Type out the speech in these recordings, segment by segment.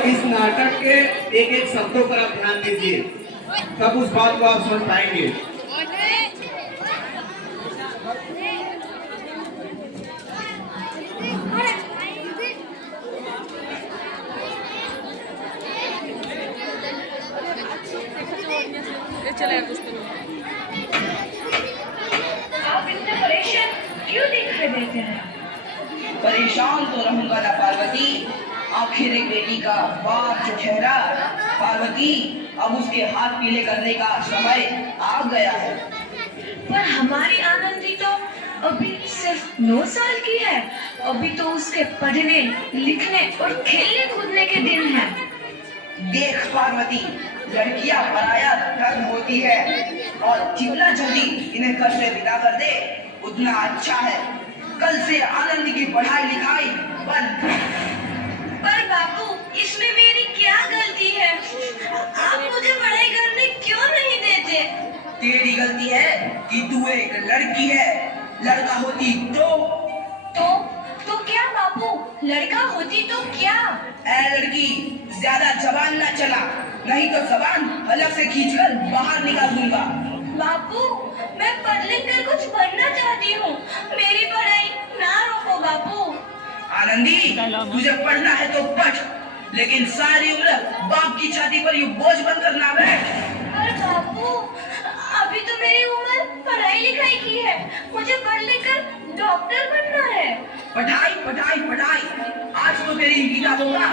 और इस नाटक के एक एक शब्दों पर आप ध्यान दीजिए, तब उस बात को आप समझ पाएंगे। आप इतने परेशान क्यों दिखाई देते हैं? परेशान तो रहूंगा ना पार्वती, आखिर एक बेटी का बाप जो ठहरा। पार्वती, अब उसके हाथ पीले करने का समय आ गया है। पर हमारी आनंदी तो अभी सिर्फ 9 साल की है। अभी तो उसके पढ़ने, लिखने और खेलने कूदने के दिन हैं। देख पार्वती, लड़कियां पराया धर्म होती है और जितना जल्दी इन्हें घर से विदा कर दे उतना अच्छा है। कल से आनंद की पढ़ाई लिखाई बंद। पर बापू, इसमें मेरी क्या गलती है? आप मुझे पढ़ाई करने क्यों नहीं देते? तेरी गलती है कि तू एक लड़की है। लड़का होती तो क्या बापू? लड़का होती तो क्या? ऐ लड़की, ज्यादा जबान ना चला, नहीं तो जबान हलक से खींचकर बाहर निकाल दूंगा। बापू, मैं पढ़ लिख कर कुछ बनना चाहती हूँ। मेरी पढ़ाई ना रोको बापू। आनंदी, तुझे पढ़ना है तो पढ़, लेकिन सारी उम्र बाप की छाती पर यूं बोझ बनकर ना बैठ। पर बापू, अभी तो मेरी उम्र पढ़ाई लिखाई की है। मुझे पढ़ लिख कर डॉक्टर बनना है। पढ़ाई पढ़ाई पढ़ाई, आज तो तेरी किताबों का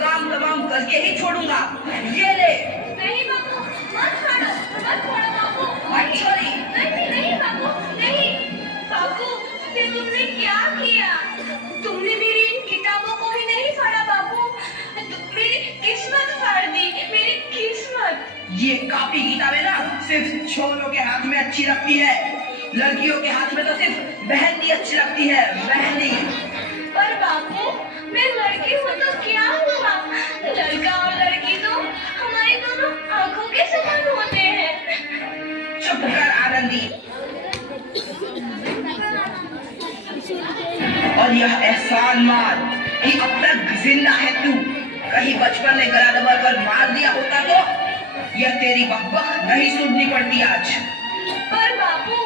काम तमाम करके ही छोड़ूंगा। ये ले। नहीं बापू, मत छोड़ो बापू। छोड़ी। नहीं बापू, नहीं। बापू, ये तुमने क्या किया? तुमने मेरी इन किताबों को ही नहीं फाड़ा बापू, मेरी किस्मत फाड़ दी, मेरी किस्मत। ये कॉपी किताबें ना सिर्फ छोरों के हाथ में अच्छी लगती है, लड़कियों के हाथ में तो सिर्फ मेहंदी अच्छी लगती है, मेहंदी। पर बापू, मैं लड़की हूँ तो क्या हुआ? लड़का और लड़की तो हमारी दोनों आंखों के समान होते हैं। चुप कर आनंदी। और यह एहसान मान कि अब तक जिंदा है तू। कहीं बचपन में गला दबाकर मार दिया होता तो यह तेरी बकबक नहीं सुननी पड़ती आज। पर बापू,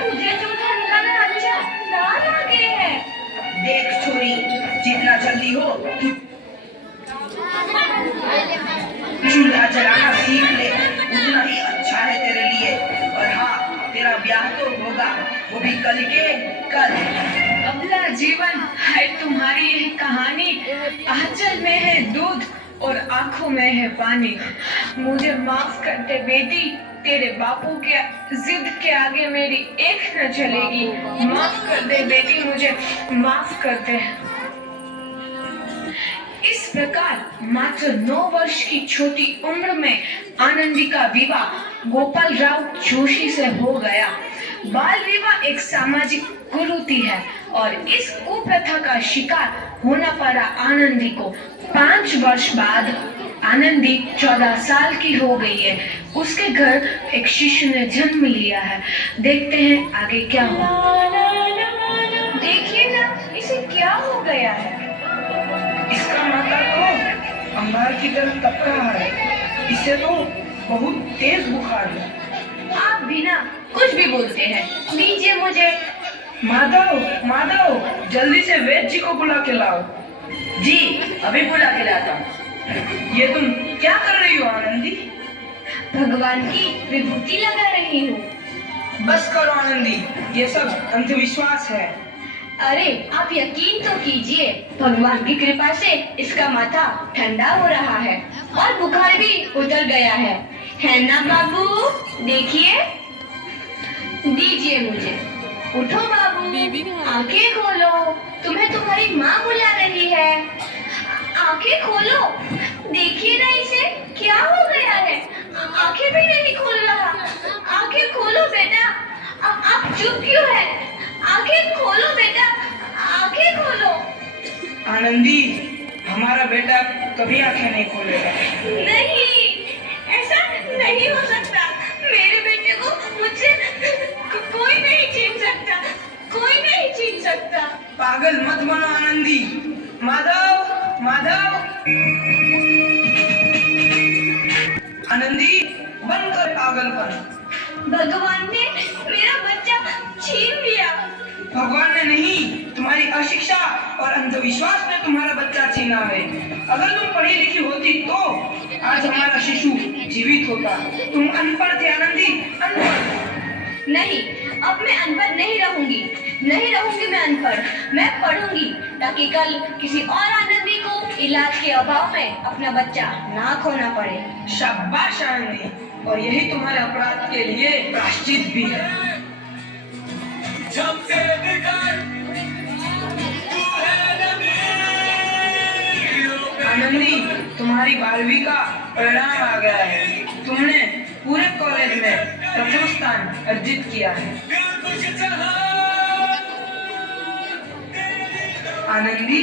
मुझे जो ठंडा अच्छा ना लगे है। देख छोरी, जितना जल्दी हो तू चूल्हा जलाना सीख ले, उतना ही अच्छा है तेरे लिए। और हाँ, तेरा ब्याह तो होगा, वो भी कल के कल। अगला जीवन है तुम्हारी यह कहानी। आंचल में है दूध और आंखों में है पानी। मुझे माफ कर दे बेटी, तेरे बापू के जिद के आगे मेरी एक न चलेगी। माफ कर दे बेटी, मुझे माफ कर दे। इस प्रकार मात्र 9 वर्ष की छोटी उम्र में आनंदी का विवाह गोपाल राव जोशी से हो गया। बाल विवाह एक सामाजिक कुरीति है और इस कुप्रथा का शिकार होना पड़ा आनंदी को। 5 वर्ष बाद आनंदी 14 साल की हो गई है। उसके घर एक शिशु ने जन्म लिया है। देखते हैं आगे क्या होगा। देखिए ना, इसे क्या हो गया है? इसका माथा तो अंगार की तरह तप रहा है। इसे तो बहुत तेज बुखार है। आप बिना कुछ भी बोलते हैं, दीजिए मुझे। माधव, जल्दी से वैद्य जी को बुला के लाओ। जी, अभी बुला के लाता हूँ। ये तुम क्या कर रही हो आनंदी? भगवान की विभूति लगा रही हूँ। बस करो आनंदी, ये सब अंधविश्वास है। अरे आप यकीन तो कीजिए, भगवान की कृपा से इसका माथा ठंडा हो रहा है और बुखार भी उतर गया है ना बाबू? देखिए, दीजिए मुझे। उठो बाबू, आंखें खोलो, तुम्हें तुम्हारी माँ बुला रही है। आंखें खोलो, देखिए ना इसे क्या हो गया है। आंखें भी नहीं खोल रहा। आंखें खोलो बेटा। आप चुप क्यों है? आंखें खोलो बेटा, आंखें खोलो। आनंदी, हमारा बेटा कभी आंखें नहीं खोलेगा। नहीं, ऐसा नहीं हो सकता। मेरे बेटे को मुझसे कोई नहीं छीन सकता, कोई नहीं छीन सकता। पागल मत बनो आनंदी। माधव, पागलपन। भगवान ने मेरा बच्चा छीन लिया। भगवान ने नहीं, तुम्हारी अशिक्षा और अंधविश्वास ने तुम्हारा बच्चा छीना है। अगर तुम पढ़ी लिखी होती तो आज हमारा शिशु जीवित होता। तुम अनपढ़ थे आनंदी, अनपढ़। नहीं, अब मैं अनपढ़ नहीं रहूंगी मैं अनपढ़। मैं पढ़ूंगी ताकि कल किसी और आनंदी को इलाज के अभाव में अपना बच्चा ना खोना पड़े। शाबाश आनंदी, और यही तुम्हारे अपराध के लिए प्रायश्चित भी है। आनंदी, तुम्हारी 12वीं का परिणाम आ गया है। तुमने पूरे कॉलेज में प्रथम स्थान अर्जित किया है। आनंदी,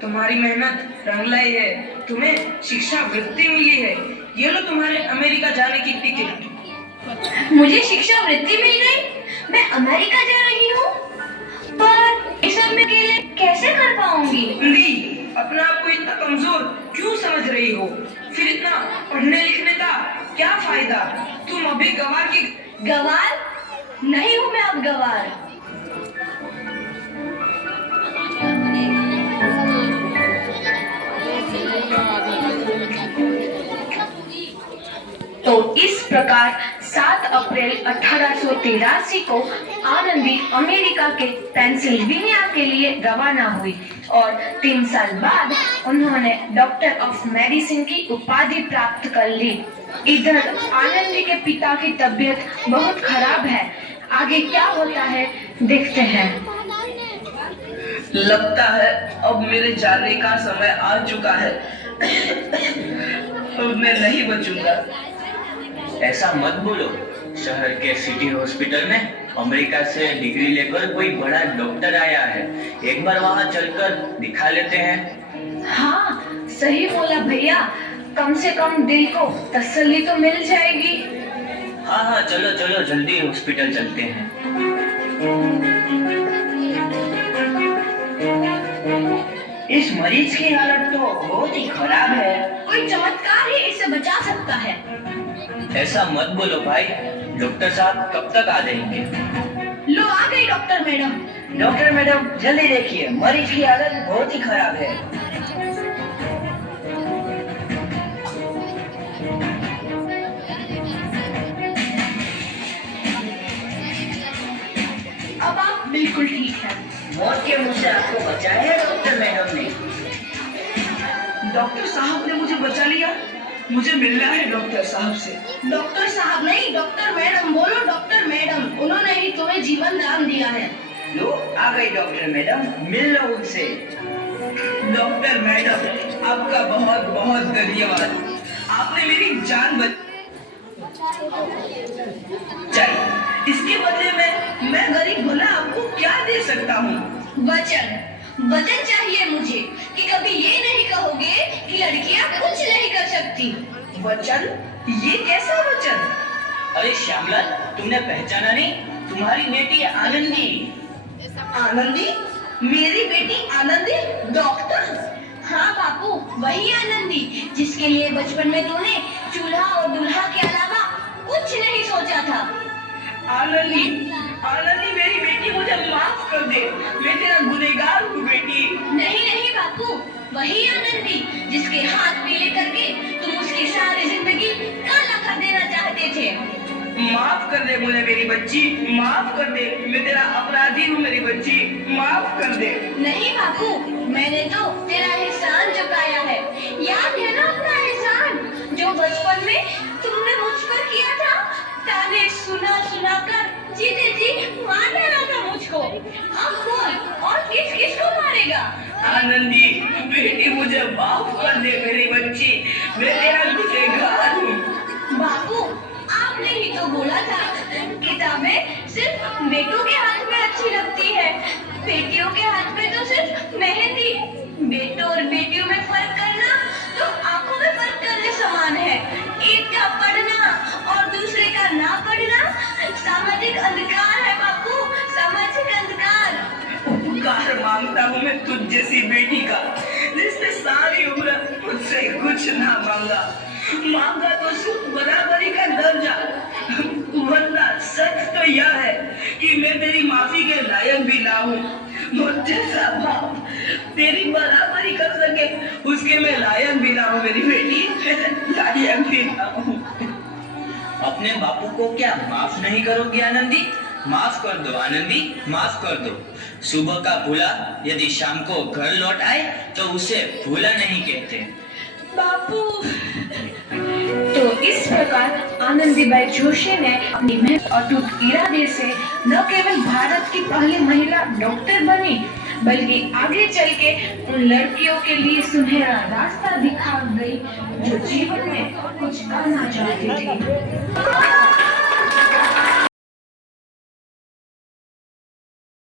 तुम्हारी मेहनत रंग लाई है। तुम्हें शिक्षा वृत्ति मिली है। ये लो तुम्हारे अमेरिका जाने की टिकट। मुझे शिक्षा वृत्ति मिल गई, मैं अमेरिका जा रही हूँ। पर इस सब में अकेले कैसे कर पाऊंगी? आनंदी, अपने आप को इतना कमजोर क्यों समझ रही हो? फिर इतना पढ़ने लिखने का क्या फायदा? तुम अभी गंवार की गवार नहीं हूँ मैं अब गवार। तो इस प्रकार 7 अप्रैल 1883 को आनंदी अमेरिका के पेंसिल्वेनिया के लिए रवाना हुई और 3 साल बाद उन्होंने डॉक्टर ऑफ मेडिसिन की उपाधि प्राप्त कर ली। इधर आनंदी के पिता की तबीयत बहुत खराब है। आगे क्या होता है देखते हैं। लगता है अब मेरे जाने का समय आ चुका है। अब मैं नहीं बचूंगा। ऐसा मत बोलो। शहर के सिटी हॉस्पिटल में अमेरिका से डिग्री लेकर कोई बड़ा डॉक्टर आया है। एक बार वहां चलकर दिखा लेते हैं। हाँ, सही बोला भैया। कम से कम दिल को तसल्ली तो मिल जाएगी। हाँ हाँ, चलो चलो जल्दी हॉस्पिटल चलते हैं। इस मरीज की हालत तो बहुत ही खराब है। कोई चमत्कार ही इसे बचा सकता है। ऐसा मत बोलो भाई। डॉक्टर साहब कब तक आ जाएंगे? लो आ गई डॉक्टर मैडम। डॉक्टर मैडम, जल्दी देखिए, मरीज की हालत बहुत ही खराब है। अब आप बिल्कुल ठीक हैं। मौत के मुंह से आपको बचाया है डॉक्टर मैडम ने। डॉक्टर साहब ने मुझे बचा लिया। मुझे मिलना है डॉक्टर साहब से। डॉक्टर साहब नहीं, डॉक्टर मैडम बोलो। डॉक्टर मैडम, उन्होंने ही तुम्हें जीवन दान दिया है। लो आ गई डॉक्टर मैडम, मिल लो उनसे। डॉक्टर मैडम, आपका बहुत बहुत धन्यवाद। आपने मेरी जान बचाई। इसके बदले में मैं गरीब भला आपको क्या दे सकता हूँ? वचन चाहिए मुझे कि कभी ये नहीं कहोगे कि लड़कियां कुछ नहीं कर सकती। वचन? ये कैसा वचन? अरे श्यामलाल, तुमने पहचाना नहीं? तुम्हारी बेटी आनंदी। आनंदी? मेरी बेटी आनंदी? डॉक्टर? हाँ बापू, वही आनंदी जिसके लिए बचपन में तूने चूल्हा और दूल्हा के अलावा कुछ नहीं सोचा था। आनंदी, आनंदी मेरी बेटी, मुझे माफ कर दे। मैं तेरा गुनहगार हूँ बेटी। नहीं नहीं बापू, वही आनंदी जिसके हाथ पीले करके तुम उसकी सारी जिंदगी काला कर देना चाहते थे। माफ कर दे मुझे मेरी बच्ची, माफ कर दे। मैं तेरा अपराधी हूँ मेरी बच्ची, माफ कर दे। नहीं बापू, मैंने तो तेरा एहसान चुकाया है। याद है ना अपना एहसान जो बचपन में तुमने मुझ पर किया था? ताने सुना सुना कर जीते जी मार डाला था मुझको। अब बोल, और किस किस को मारेगा? आनंदी बेटी, मुझे माफ कर दे मेरी बच्ची, मैं तेरा गुनहगार हूँ। बापू, आपने ही तो बोला था किताबें सिर्फ बेटों के हाथ में अच्छी लगती है, बेटियों के हाथ में तो सिर्फ मेहंदी। बेटों और बेटियों में फर्क करना तो आंखों में फर्क करने समान है। एक का पढ़ना और दूसरे का ना पढ़ना सामाजिक अंधकार है बापू, सामाजिक अंधकार। उपकार मांगता हूँ मैं तुझ जैसी बेटी का, जिसने सारी उम्र मुझसे कुछ ना मांगा। मांगा तो सिर्फ बराबरी का दर्जा। यह है कि मैं तेरी माफी के लायक भी ना हूँ। मुझ जैसा बाप तेरी बराबरी कर सके उसके मैं लायक भी ना हूँ मेरी बेटी, लायक भी ना हूँ। अपने बापू को क्या माफ नहीं करोगी आनंदी? माफ कर दो आनंदी, माफ कर दो। सुबह का भूला यदि शाम को घर लौट आए तो उसे भूला नहीं कहते। बापू। तो इस प्रकार आनंदीबाई जोशी ने अपनी मेहनत और अटूट इरादे से न केवल भारत की पहली महिला डॉक्टर बनी, बल्कि आगे चल के उन लड़कियों के लिए सुनहरा रास्ता दिखा गई जो जीवन में कुछ करना चाहती थी।